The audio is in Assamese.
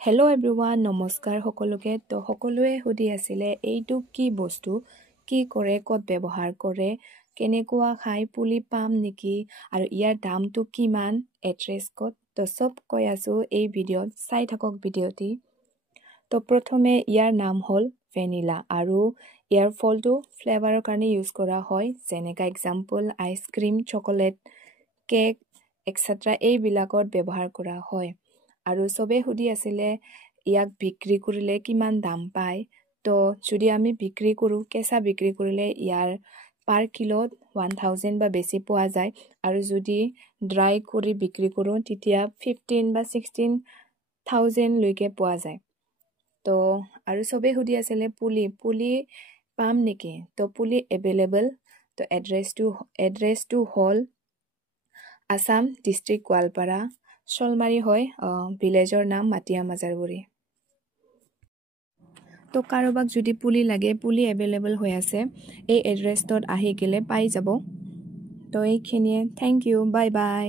হেল্ল' এভৰিৱান, নমস্কাৰ সকলোকে। তো সকলোৱে সুধি আছিলে এইটো কি বস্তু, কি কৰে, ক'ত ব্যৱহাৰ কৰে, কেনেকুৱা খাই, পুলি পাম নেকি, আৰু ইয়াৰ দামটো কিমান, এড্ৰেছ ক'ত, তো চব কৈ আছোঁ এই ভিডিঅ'ত, চাই থাকক ভিডিঅ'টি। তো প্ৰথমে ইয়াৰ নাম হ'ল ভেনিলা, আৰু ইয়াৰ ফলটো ফ্লেভাৰৰ কাৰণে ইউজ কৰা হয়, যেনেকা example ice cream, chocolate, cake et cetera এইবিলাকত ব্যৱহাৰ কৰা হয়। আৰু চবেই সুধি আছিলে ইয়াক বিক্ৰী কৰিলে কিমান দাম পায়। তো যদি আমি বিক্ৰী কৰোঁ, কেঁচা বিক্ৰী কৰিলে ইয়াৰ পাৰ কিলোত 1000 বা বেছি পোৱা যায়, আৰু যদি ড্ৰাই কৰি বিক্ৰী কৰোঁ তেতিয়া 15 বা 16,000 লৈকে পোৱা যায়। তো আৰু চবেই সুধি আছিলে পুলি পাম নেকি, তো পুলি এভেইলেবল। তো এড্ৰেছটো হ'ল আসাম ডিষ্ট্ৰিক্ট গোৱালপাৰা, শলমাৰী হয়, ভিলেজৰ নাম মাটিয়া মাজাৰগুৰি। তো কাৰোবাক যদি পুলি লাগে, পুলি এভেইলেবল হৈ আছে, এই এড্ৰেছটোত আহি গ'লে পাই যাব। তো এইখিনিয়ে, থেংক ইউ, বাই বাই।